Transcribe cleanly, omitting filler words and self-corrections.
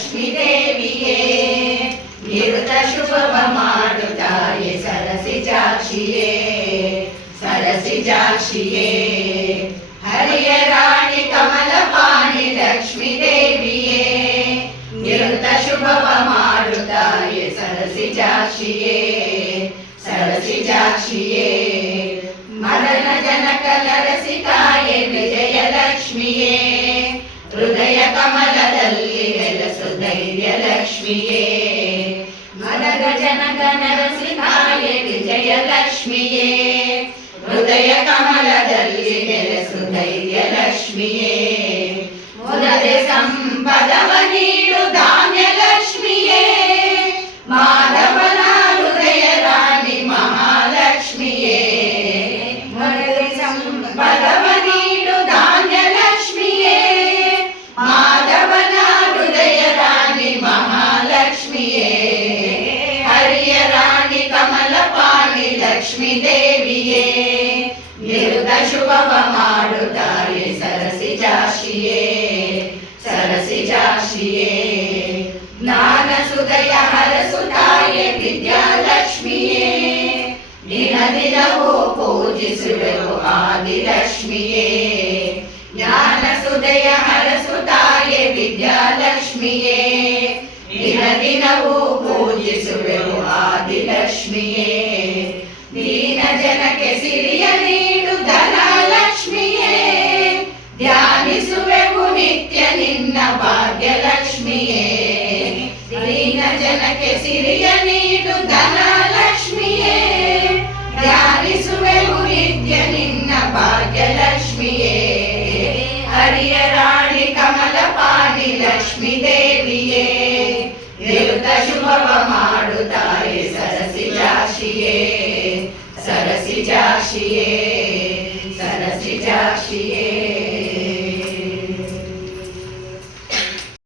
ಲಕ್ಷ್ಮೀ ದೇವಿಯೇ ನಿರುತ ಶುಭವ ಮಾಡುತ್ತಾಯೆ ಸರಸಿಜಾಕ್ಷಿಯೇ ಸರಸಿಜಾಕ್ಷಿಯೇ ಹರಿಯ ರಾಣಿ ಕಮಲಪಾಣಿ ಲಕ್ಷ್ಮೀ ದೇವಿಯೇ ನಿರುತ ಶುಭವ ಮಾಡುತ್ತಾಯೆ ಸರಸಿಜಾಕ್ಷಿಯೇ ಸರಸಿಜಾಕ್ಷಿಯೇ ಮದನ ಜನಕ ನರಸಿಕಾಯೆ ವಿಜಯಲಕ್ಷ್ಮಿಯೇ ಹೃದಯ ಕಮಲದಲ್ಲಿ ನೆಲೆಸು ಧೈರ್ಯ ಲಕ್ಷ್ಮಿಯೇ ಮದನ ಜನಕ ನರಸಿಕಾಯೆ ವಿಜಯಲಕ್ಷ್ಮಿಯೇ ಹೃದಯ ಕಮಲದಲ್ಲಿ ನೆಲೆಸು ಧೈರ್ಯ ಲಕ್ಷ್ಮಿಯೇ ಮುದದೆ ಸಂಪದವ ನೀಡು ಧಾನ್ಯ ಲಕ್ಷ್ಮಿಯೇ ಮಾಧವನ ಹೃದಯ ರಾಣಿ ಮಹಾಲಕ್ಷ್ಮಿಯೇ ಮುದದೆ ಸಂಪದವ ನೀಡು ಧಾನ್ಯ ಲಕ್ಷ್ಮಿಯೇ ಮಾಧವನ ಹೃದಯ ರಾಣಿ ಮಹಾಲಕ್ಷ್ಮಿಯೇ ಹರಿಯ ರಾಣಿ ಕಮಲಪಾಣಿ ಲಕ್ಷ್ಮೀ ದೇವಿಯೇ ನಿರುತ ಶುಭವ ಮಾಡುತ್ತಾಯೆ ಸರಸಿಜಾಕ್ಷಿಯೇ ಸರಸಿಜಾಕ್ಷಿಯೇ ಜ್ಞಾನ ಸುದಯ ಹರಸುತ್ತಾಯೆ ವಿದ್ಯಾಲಕ್ಷ್ಮಿಯೇ ದಿನ ದಿನವೂ ಪೂಜಿಸುವೆವು ಆದಿಲಕ್ಷ್ಮಿಯೇ ಜ್ಞಾನ ಸುದಯ ಹರಸುತ್ತಾಯೆ ವಿದ್ಯಾಲಕ್ಷ್ಮಿಯೇ ದಿನ ದಿನವೂ ಪೂಜಿಸುವೆವು ಆದಿಲಕ್ಷ್ಮಿಯೇ ದೀನ ಜನಕ್ಕೆ ಸಿರಿಯ ನೀಡು ಧನಲಕ್ಷ್ಮಿಯೇ ಧ್ಯಾನಿಸುವೆವು ನಿತ್ಯ ನಿನ್ನ ಭಾಗ್ಯಲಕ್ಷ್ಮಿಯೇ ದೀನ ಜನಕ್ಕೆ ಸಿರಿಯ ನೀಡು ಧನಲಕ್ಷ್ಮಿಯೇ ಧ್ಯಾನಿಸುವೆವು ನಿತ್ಯ ನಿನ್ನ ಭಾಗ್ಯಲಕ್ಷ್ಮಿಯೇ ಹರಿಯ ರಾಣಿ ಕಮಲಪಾಣಿ ಲಕ್ಷ್ಮೀ ದೇವಿಯೇ ನಿರುತ ಶುಭವ ಮಾಡುತ್ತಾಯೆ ಸರಸಿಜಾಕ್ಷಿಯೇ ಸರಸಿಜಾಕ್ಷಿಯೇ ಸರಸಿಜಾಕ್ಷಿಯೇ